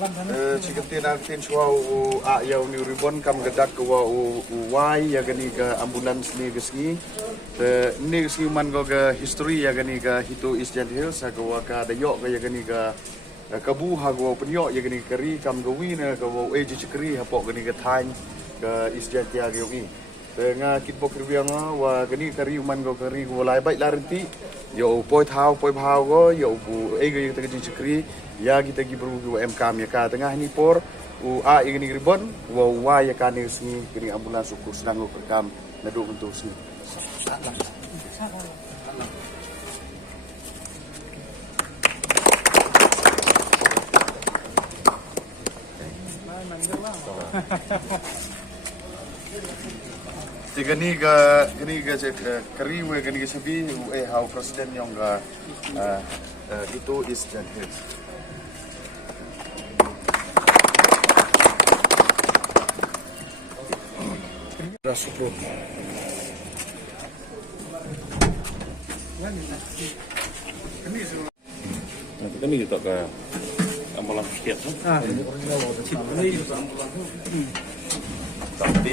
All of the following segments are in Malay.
Cikitin altin chua ya uni ribon kam gedak ke wai ya gani ke ambulans ni gesni ni gesni man go ke history ya gani ke hitu Eastern Hills ka ka dayok ya gani ke kabu ha go penyo ya gani keri kam go wi na go eji chikri ha pok gani ke thain ke Eastern tia ge wi nga kit bok ribiang wa gani keri man go keri go lai bai larinti yo poi thau poi phau go yo bu e ge te ji chikri ya kita gibru MK ya ka tengah ni por a ini ribon wa ya kan ni sini kini ambulans ukur sedang rekam nadu untuk sini tiga ni ga keri we gani ga sabi how presiden yang ga itu Eastern Hills. Rasukro. Nanti kami kita ke ambulans setiap ini juga ambulans. Tapi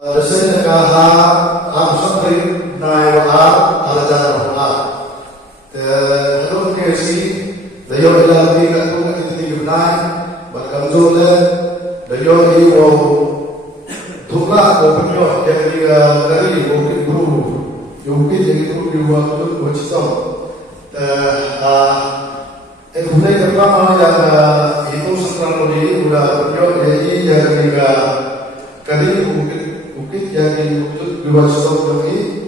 Dosen kaha am sopri nai wa alajan wa terus ke si dayo dalam di ka tu ka ti nai ba kamzo le dayo i wo thukla ko punyo ya ni dari wo ki guru yo ki je ki tu wa tu wo chisom bunai ka ma ya itu sekarang ni udah punyo ya i ya ni ka kali mungkin jadi untuk dua stok ini,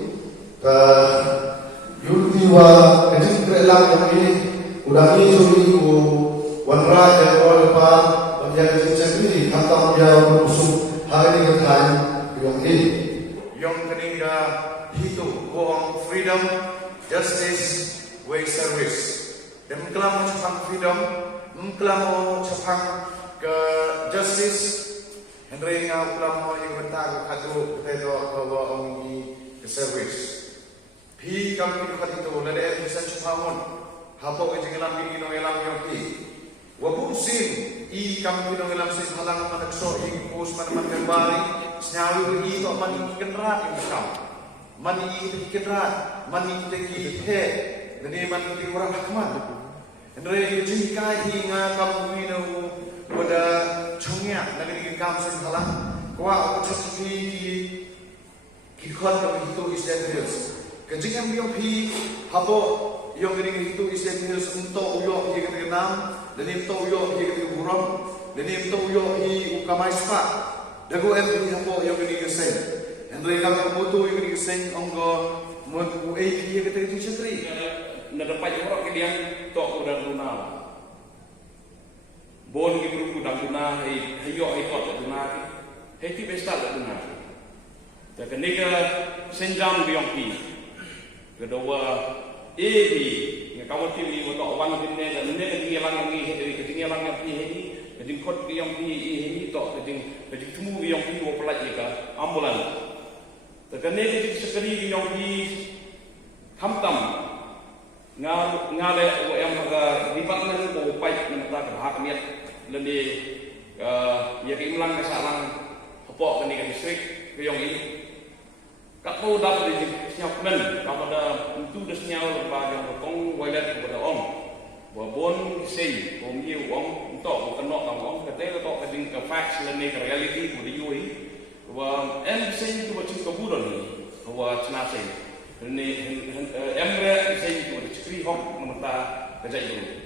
yultiwa kecil kerelang ini, udah ini suri ku wanra yang kau lepas menjadi sendiri atau dia berusung hari ini kan yang ini, yang ketiga hidup uang freedom, justice, way service, dan mengklaim tentang freedom, mengklaim tentang ke justice. Henry nga ulama yang bentang kadu kedo bahwa ongi ke service. Pi kam pi khati to le de sen chuhamun. Hapo ke jingelam ni no elam yo pi. Wa bu sin I kam pi no elam sin halang manak so I pos man kembali. Snyawi I to man kenrat in kam. Man I kenrat, man I te ki he. Dene man ki orang hakman. Henry jingkai hinga kam pi no pada chongya nagari kam sen halang kwa chaspi ki khot kam itu Eastern Hills kajing am yo phi hapo yo gari itu Eastern Hills untuk uyo ye gari nam dan itu uyo ye gari buram dan itu uyo I ukamai spa dago em hapo yo gari sen andre kam moto yo gari sen ongo mo ye gari chakri na dapat yo ke dia tok udah lunal bon ki guru dang guna hayo ai kot guna he ti besta guna ta kenika senjam biong pi kedua ebi nga kamu ti ni mo wan tin ne ne ne lang ngi he ti ni lang pi he ni keding kot biong pi he ni to keding tumu biong pi wo pelaj ka ambulan ta kenika ti sekali biong pi hamtam nga le wo yang ga department ko pai na ta hak niat leni ya ki imlang ka salang hapo kani ka distrik ke yong ini kapo dapat di siap men kapada untuk desnyal ba yang kong wailat kepada om bon sei om yu om untuk kenok kang om kate to kading ka facts leni ka reality ko di yui wa em sei to bacin kabudon ni wa chna sei ni emre sei to di chikri hok namata ka jai